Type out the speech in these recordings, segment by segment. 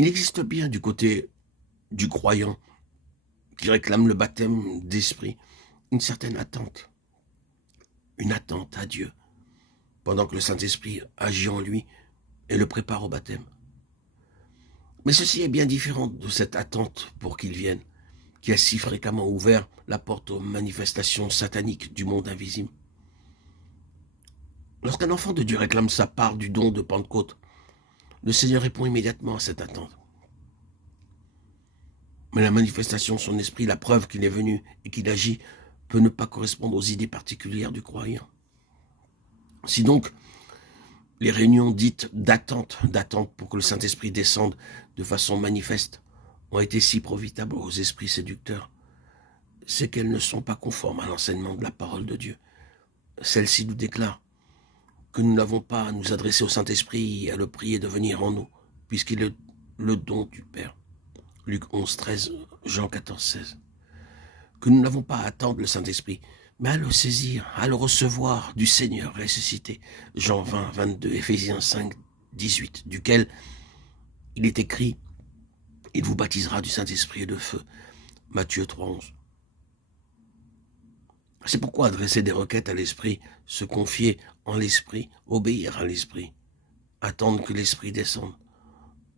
Il existe bien du côté du croyant qui réclame le baptême d'esprit une certaine attente, une attente à Dieu, pendant que le Saint-Esprit agit en lui et le prépare au baptême. Mais ceci est bien différent de cette attente pour qu'il vienne, qui a si fréquemment ouvert la porte aux manifestations sataniques du monde invisible. Lorsqu'un enfant de Dieu réclame sa part du don de Pentecôte, le Seigneur répond immédiatement à cette attente. Mais la manifestation de son esprit, la preuve qu'il est venu et qu'il agit, peut ne pas correspondre aux idées particulières du croyant. Si donc les réunions dites d'attente pour que le Saint-Esprit descende de façon manifeste, ont été si profitables aux esprits séducteurs, c'est qu'elles ne sont pas conformes à l'enseignement de la parole de Dieu. Celle-ci nous déclare que nous n'avons pas à nous adresser au Saint-Esprit et à le prier de venir en nous, puisqu'il est le don du Père. Luc 11, 13, Jean 14, 16. Que nous n'avons pas à attendre le Saint-Esprit, mais à le saisir, à le recevoir du Seigneur ressuscité. Jean 20, 22, Éphésiens 5, 18, duquel il est écrit « Il vous baptisera du Saint-Esprit et de feu ». Matthieu 3, 11. C'est pourquoi adresser des requêtes à l'Esprit, se confier en l'Esprit, obéir à l'Esprit, attendre que l'Esprit descende,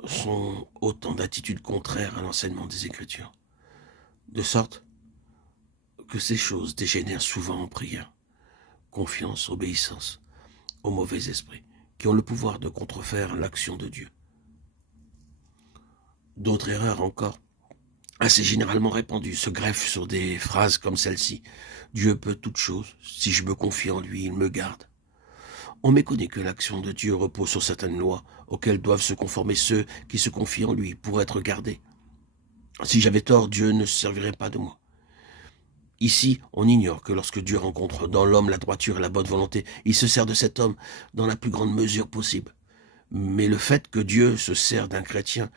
sont autant d'attitudes contraires à l'enseignement des Écritures. De sorte que ces choses dégénèrent souvent en prière, confiance, obéissance aux mauvais esprits, qui ont le pouvoir de contrefaire l'action de Dieu. D'autres erreurs encore, assez généralement répandues, se greffent sur des phrases comme celle-ci. « Dieu peut toutes choses, si je me confie en lui, il me garde. » On méconnaît que l'action de Dieu repose sur certaines lois auxquelles doivent se conformer ceux qui se confient en lui pour être gardés. Si j'avais tort, Dieu ne se servirait pas de moi. Ici, on ignore que lorsque Dieu rencontre dans l'homme la droiture et la bonne volonté, il se sert de cet homme dans la plus grande mesure possible. Mais le fait que Dieu se sert d'un chrétien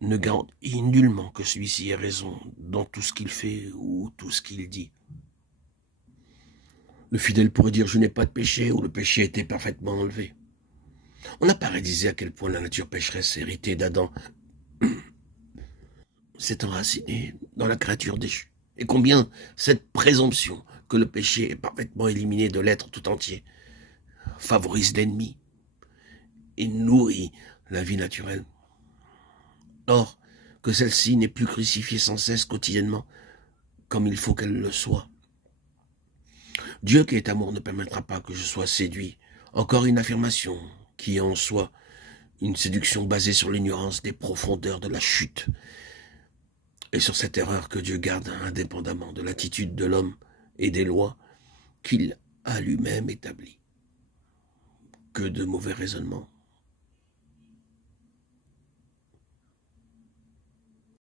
ne garantit nullement que celui-ci ait raison dans tout ce qu'il fait ou tout ce qu'il dit. Le fidèle pourrait dire « je n'ai pas de péché » ou « le péché a été parfaitement enlevé ». On n'a pas réalisé à quel point la nature pécheresse héritée d'Adam s'est enracinée dans la créature déchue. Et combien cette présomption que le péché est parfaitement éliminé de l'être tout entier favorise l'ennemi et nourrit la vie naturelle. Or, que celle-ci n'est plus crucifiée sans cesse quotidiennement, comme il faut qu'elle le soit. Dieu qui est amour ne permettra pas que je sois séduit. Encore une affirmation qui est en soi une séduction basée sur l'ignorance des profondeurs de la chute et sur cette erreur que Dieu garde indépendamment de l'attitude de l'homme et des lois qu'il a lui-même établies. Que de mauvais raisonnements.